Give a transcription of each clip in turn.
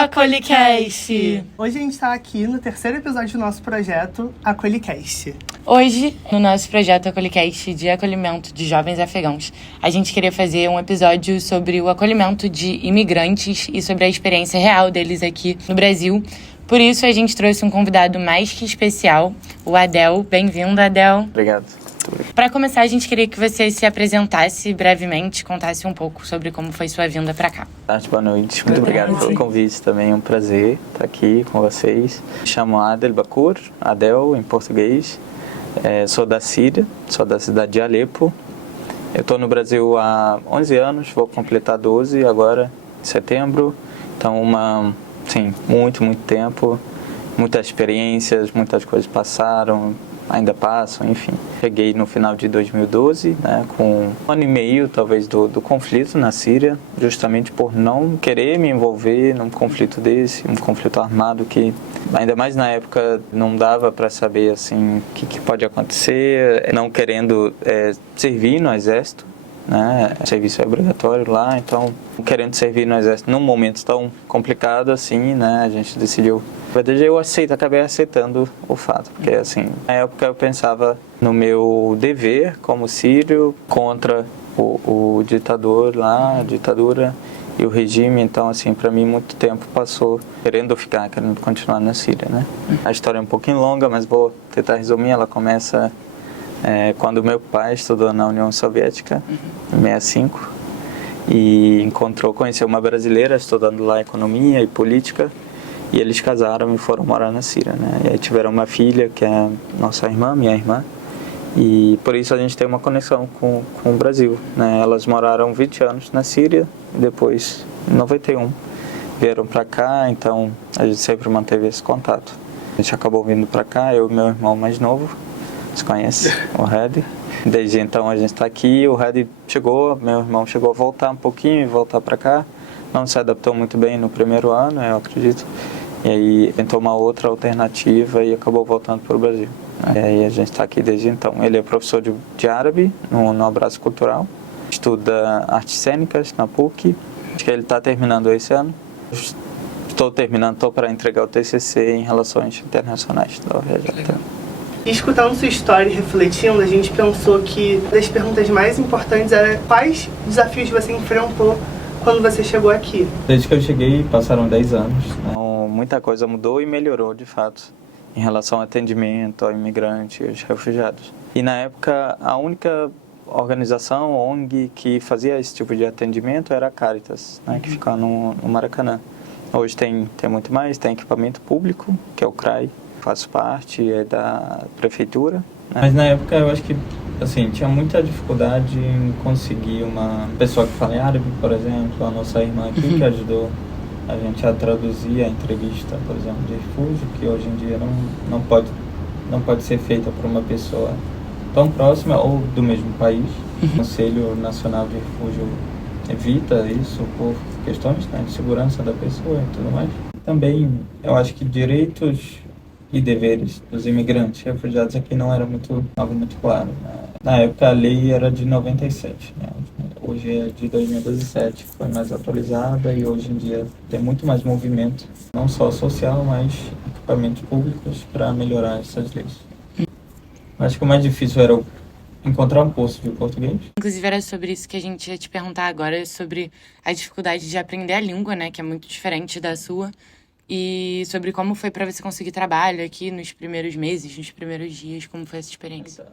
Acolhicast! Hoje a gente está aqui no terceiro episódio do nosso projeto Acolhicast. Hoje, no nosso projeto Acolhicast de acolhimento de jovens afegãos, a gente queria fazer um episódio sobre o acolhimento de imigrantes e sobre a experiência real deles aqui no Brasil. Por isso, a gente trouxe um convidado mais que especial, o Adel. Bem-vindo, Adel. Obrigado. Para começar, a gente queria que você se apresentasse brevemente, contasse um pouco sobre como foi sua vinda para cá. Boa noite. Muito obrigado pelo convite também. É um prazer estar aqui com vocês. Me chamo Adel Bakur, Adel em português. Sou da Síria, sou da cidade de Alepo. Eu estou no Brasil há 11 anos, vou completar 12 agora, em setembro. Então, muito tempo, muitas experiências, muitas coisas passaram, ainda passam, enfim. Cheguei no final de 2012, com 1 ano e meio, talvez, do conflito na Síria, justamente por não querer me envolver num conflito desse, um conflito armado que, ainda mais na época, não dava para saber, assim, o que pode acontecer, não querendo servir no exército, o serviço é obrigatório lá, então, querendo servir no exército num momento tão complicado assim, a gente decidiu. Na verdade, acabei aceitando o fato, porque assim, na época eu pensava no meu dever como sírio contra o ditador lá, a ditadura e o regime, então assim, para mim muito tempo passou querendo continuar na Síria, A história é um pouquinho longa, mas vou tentar resumir. Ela começa quando meu pai estudou na União Soviética, em 65, e conheceu uma brasileira estudando lá economia e política, e eles casaram e foram morar na Síria, E aí tiveram uma filha, que é minha irmã, e por isso a gente tem uma conexão com o Brasil, Elas moraram 20 anos na Síria, e depois, em 91, vieram para cá, então a gente sempre manteve esse contato. A gente acabou vindo para cá, eu e meu irmão mais novo, você conhece, o Red. Desde então a gente está aqui, o Red meu irmão chegou a voltar um pouquinho e voltar para cá. Não se adaptou muito bem no primeiro ano, eu acredito. E aí tentou uma outra alternativa e acabou voltando para o Brasil. E aí a gente está aqui desde então. Ele é professor de árabe no Abraço Cultural. Estuda artes cênicas na PUC. Acho que ele está terminando esse ano. Estou para entregar o TCC em Relações Internacionais da UFRJ. Escutando sua história e refletindo, a gente pensou que das perguntas mais importantes era quais desafios você enfrentou quando você chegou aqui. Desde que eu cheguei, passaram 10 anos. Muita coisa mudou e melhorou, de fato, em relação ao atendimento ao imigrante e aos refugiados. E na época, a única organização, ONG, que fazia esse tipo de atendimento era a Caritas, que fica no Maracanã. Hoje tem muito mais, tem equipamento público, que é o CRAI. Faço parte da prefeitura. Mas na época eu acho que tinha muita dificuldade em conseguir uma pessoa que fala árabe, por exemplo, a nossa irmã aqui que ajudou a gente a traduzir a entrevista, por exemplo, de refúgio, que hoje em dia não pode ser feita por uma pessoa tão próxima ou do mesmo país. O Conselho Nacional de Refúgio evita isso por questões de segurança da pessoa e tudo mais. Também eu acho que direitos e deveres dos imigrantes e refugiados aqui não era algo muito claro. Na época a lei era de 97, hoje é de 2017, foi mais atualizada e hoje em dia tem muito mais movimento, não só social, mas equipamentos públicos para melhorar essas leis. Acho que o mais difícil era encontrar um curso de português. Inclusive era sobre isso que a gente ia te perguntar agora, sobre a dificuldade de aprender a língua, que é muito diferente da sua. E sobre como foi para você conseguir trabalho aqui nos primeiros meses, nos primeiros dias, como foi essa experiência?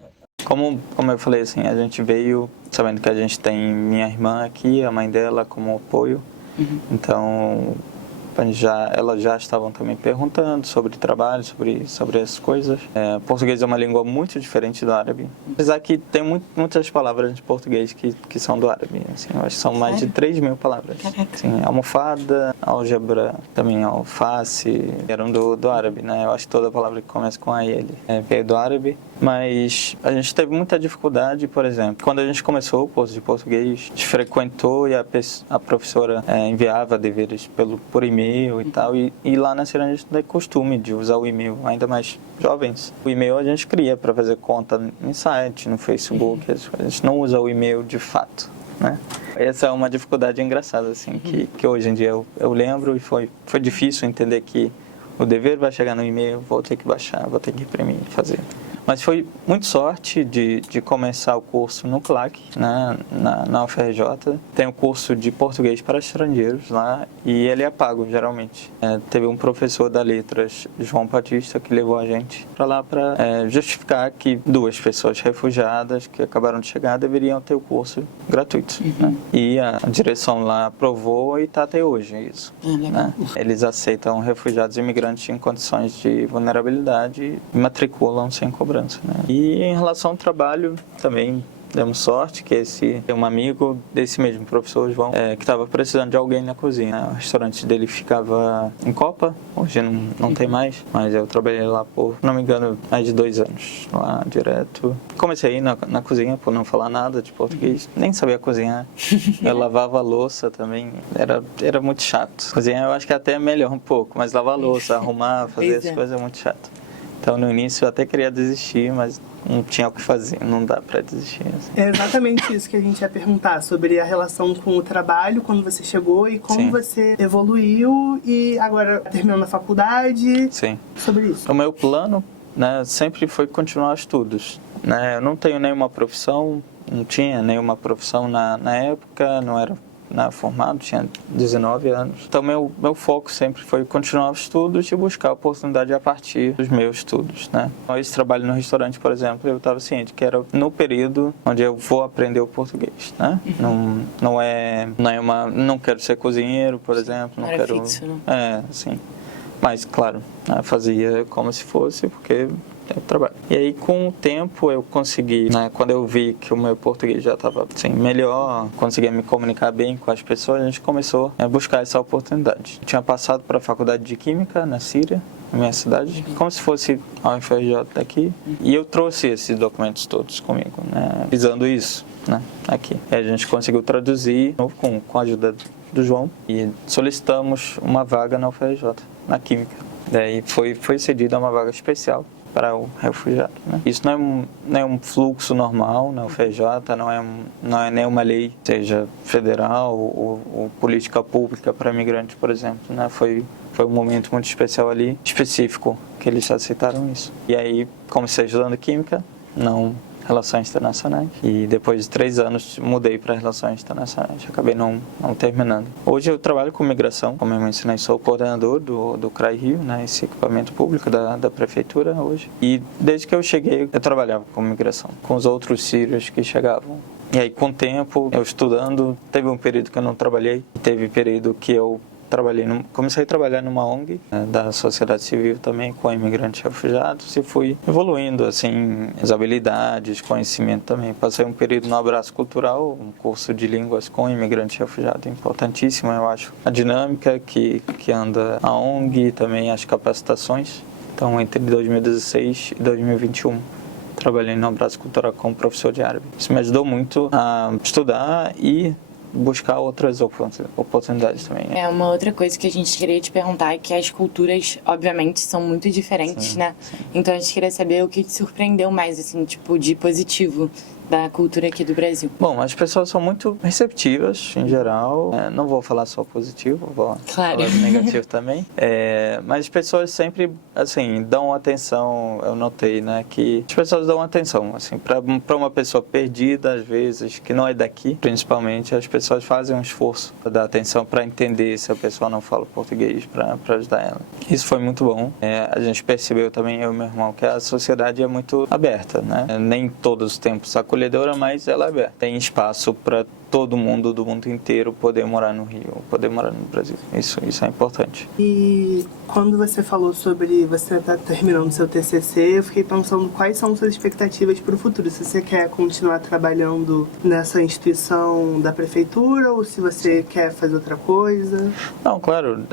Como eu falei, a gente veio sabendo que a gente tem minha irmã aqui, a mãe dela como apoio. Então, elas já estavam também perguntando sobre trabalho, sobre essas coisas. Português é uma língua muito diferente do árabe. Apesar que tem muitas palavras de português que são do árabe. Eu acho que são mais de 3 mil palavras. Almofada, álgebra, também alface, eram do árabe, Eu acho que toda palavra que começa com a ele veio do árabe. Mas a gente teve muita dificuldade, por exemplo, quando a gente começou o curso de português, a gente frequentou e a professora enviava deveres por e-mail e tal, e lá na Síria a gente tem costume de usar o e-mail, ainda mais jovens. O e-mail a gente cria para fazer conta em site, no Facebook, a gente não usa o e-mail de fato, Essa é uma dificuldade engraçada, assim, que hoje em dia eu lembro, e foi difícil entender que o dever vai chegar no e-mail, vou ter que baixar, vou ter que imprimir, fazer. Mas foi muito sorte de começar o curso no CLAC, né, na UFRJ. Tem o curso de português para estrangeiros lá e ele é pago, geralmente. Teve um professor da Letras, João Batista, que levou a gente para lá para justificar que 2 pessoas refugiadas que acabaram de chegar deveriam ter o curso gratuito. Né? E a direção lá aprovou e está até hoje isso. Né? Eles aceitam refugiados e imigrantes em condições de vulnerabilidade e matriculam sem cobrança. Né? E em relação ao trabalho, também demos sorte que tem um amigo desse mesmo professor João, que estava precisando de alguém na cozinha. Né? O restaurante dele ficava em Copa, hoje não tem mais, mas eu trabalhei lá por, não me engano, mais de 2 anos, lá direto. Comecei a ir na cozinha por não falar nada de português, nem sabia cozinhar. Eu lavava a louça também, era muito chato. Cozinhar eu acho que até é melhor um pouco, mas lavar a louça, arrumar, fazer as coisas é muito chato. Então, no início, eu até queria desistir, mas não tinha o que fazer, não dá pra desistir. Assim. É exatamente isso que a gente ia perguntar, sobre a relação com o trabalho, quando você chegou e como você evoluiu e agora terminando a faculdade. Sim. Sobre isso. O meu plano, né, sempre foi continuar estudos. Né? Eu não tenho nenhuma profissão, não tinha nenhuma profissão na época, não era formado, tinha 19 anos. Então, meu foco sempre foi continuar os estudos e buscar oportunidade a partir dos meus estudos, né? Então, esse trabalho no restaurante, por exemplo, eu estava ciente que era no período onde eu vou aprender o português, né? Não quero ser cozinheiro, por exemplo, não quero... Fixo, né? Sim. Mas, claro, né, fazia como se fosse, porque eu trabalho. E aí, com o tempo, eu consegui, né, quando eu vi que o meu português já estava assim, melhor, conseguia me comunicar bem com as pessoas, a gente começou a buscar essa oportunidade. Eu tinha passado para a faculdade de Química na Síria, na minha cidade, como se fosse a UFRJ daqui, e eu trouxe esses documentos todos comigo, né, visando isso, né, aqui. E a gente conseguiu traduzir com a ajuda do João e solicitamos uma vaga na UFRJ, na Química. Daí foi cedida uma vaga especial para o refugiado. Né? Isso não é um fluxo normal na UFRJ, não é nenhuma lei, seja federal ou política pública para imigrantes, por exemplo. Né? Foi um momento muito especial ali, específico, que eles aceitaram isso. E aí comecei estudando Química, não Relações Internacionais, e depois de 3 anos mudei para Relações Internacionais, acabei não terminando. Hoje eu trabalho com migração, como eu mencionei, sou coordenador do CRAI Rio, né, esse equipamento público da prefeitura hoje, e desde que eu cheguei eu trabalhava com migração, com os outros sírios que chegavam. E aí com o tempo, eu estudando, teve um período que eu não trabalhei, teve período que eu comecei a trabalhar numa ONG, né, da sociedade civil também, com imigrantes e refugiados, e fui evoluindo, assim, as habilidades, conhecimento também. Passei um período no Abraço Cultural, um curso de línguas com imigrantes e refugiados, importantíssimo, eu acho. A dinâmica que anda a ONG, também as capacitações. Então, entre 2016 e 2021, trabalhei no Abraço Cultural como professor de árabe. Isso me ajudou muito a estudar e buscar outras oportunidades também. Uma outra coisa que a gente queria te perguntar é que as culturas, obviamente, são muito diferentes, sim, né? Sim. Então a gente queria saber o que te surpreendeu mais, assim, tipo, de positivo da cultura aqui do Brasil. Bom, as pessoas são muito receptivas, em geral. Não vou falar só positivo, vou falar de negativo também. Mas as pessoas sempre, assim, dão atenção, eu notei, né, que as pessoas dão atenção, assim, para uma pessoa perdida, às vezes, que não é daqui, principalmente, as pessoas fazem um esforço para dar atenção, para entender se a pessoa não fala português, para ajudar ela. Isso foi muito bom. A gente percebeu também, eu e meu irmão, que a sociedade é muito aberta, né? Nem todos os tempos acolhedora, mas ela é aberta. Tem espaço para todo mundo do mundo inteiro poder morar no Rio, poder morar no Brasil. Isso é importante. E quando você falou sobre você estar terminando seu TCC, eu fiquei pensando quais são suas expectativas para o futuro. Se você quer continuar trabalhando nessa instituição da prefeitura ou se você quer fazer outra coisa? Não, claro,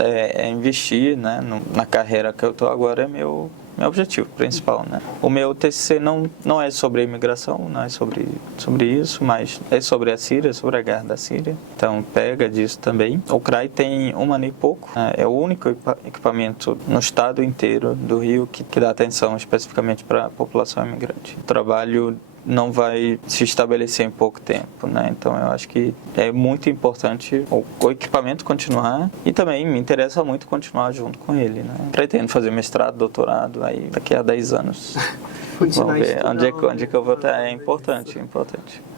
investir, né, na carreira que eu estou agora é meu objetivo principal, né? O meu TCC não é sobre a imigração, não é sobre isso, mas é sobre a Síria, sobre a guerra da Síria. Então pega disso também. O CRAI tem 1 ano e pouco, né? É o único equipamento no estado inteiro do Rio que dá atenção especificamente para a população imigrante. O trabalho não vai se estabelecer em pouco tempo, né? Então eu acho que é muito importante o equipamento continuar e também me interessa muito continuar junto com ele, né? Pretendo fazer mestrado, doutorado aí daqui a 10 anos. Vamos ver onde é que eu vou estar. É importante.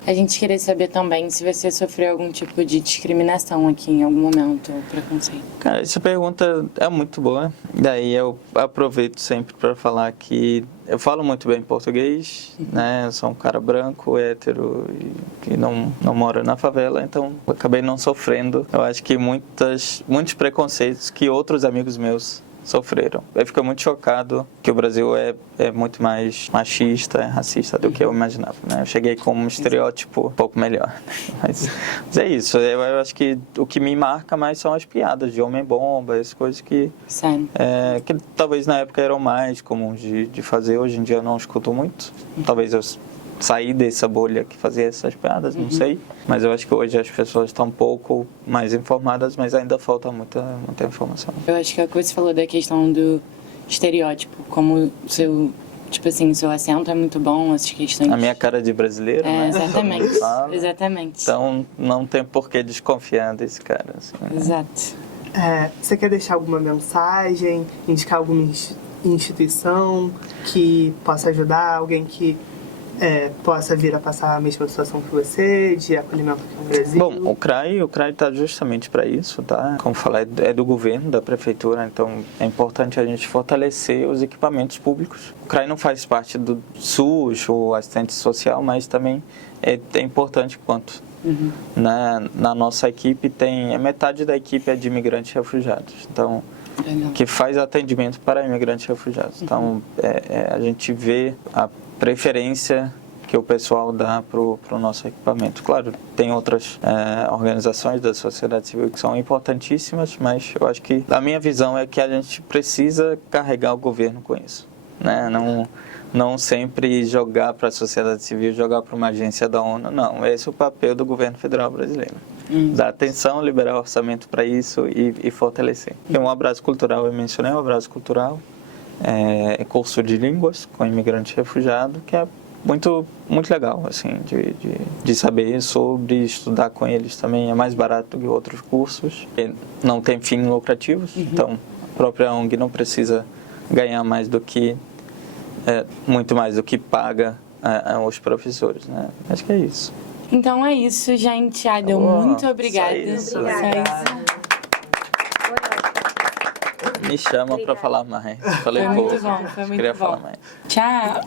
A gente queria saber também se você sofreu algum tipo de discriminação aqui em algum momento, ou preconceito. Cara, essa pergunta é muito boa. Daí eu aproveito sempre para falar que eu falo muito bem português, né? Eu sou um cara branco, hétero e que não mora na favela, então eu acabei não sofrendo. Eu acho que muitos preconceitos que outros amigos meus sofreram. Eu fico muito chocado que o Brasil é muito mais machista, racista do que eu imaginava, né? Eu cheguei com um estereótipo um pouco melhor. Mas é isso. Eu acho que o que me marca mais são as piadas de homem-bomba, essas coisas que talvez na época eram mais comuns de fazer. Hoje em dia eu não escuto muito. Talvez eu sair dessa bolha que fazia essas piadas, não sei. Mas eu acho que hoje as pessoas estão um pouco mais informadas, mas ainda falta muita informação. Eu acho que é o que você falou da questão do estereótipo, como o seu, tipo assim, o seu acento é muito bom, essas questões. A minha cara de brasileiro, né? Exatamente, exatamente. Então não tem por que desconfiar desse cara. Assim, né? Exato. Você quer deixar alguma mensagem, indicar alguma instituição que possa ajudar, alguém que possa vir a passar a mesma situação que você, de acolhimento aqui no Brasil? Bom, o CRAI está justamente para isso, tá? Como falei, é do governo, da prefeitura, então é importante a gente fortalecer os equipamentos públicos. O CRAI não faz parte do SUS ou assistente social, mas também é importante quanto. Na nossa equipe metade da equipe é de imigrantes e refugiados, então que faz atendimento para imigrantes e refugiados. Então a gente vê a preferência que o pessoal dá para o nosso equipamento. Claro, tem outras organizações da sociedade civil que são importantíssimas, mas eu acho que a minha visão é que a gente precisa carregar o governo com isso, né? Não sempre jogar para a sociedade civil, jogar para uma agência da ONU, não. Esse é o papel do governo federal brasileiro. Dar atenção, liberar orçamento para isso e fortalecer. Tem um abraço cultural, eu mencionei o abraço cultural, curso de línguas com imigrante e refugiado, que é muito legal, assim, de saber sobre, estudar com eles também. É mais barato que outros cursos, não tem fins lucrativos, então a própria ONG não precisa ganhar mais do que, muito mais do que paga os professores, né? Acho que é isso. Então é isso, gente. Adel, muito obrigada. Me chama para falar mais. Falei foi pouco. Muito bom, foi muito Queria bom. falar mais. Tchau.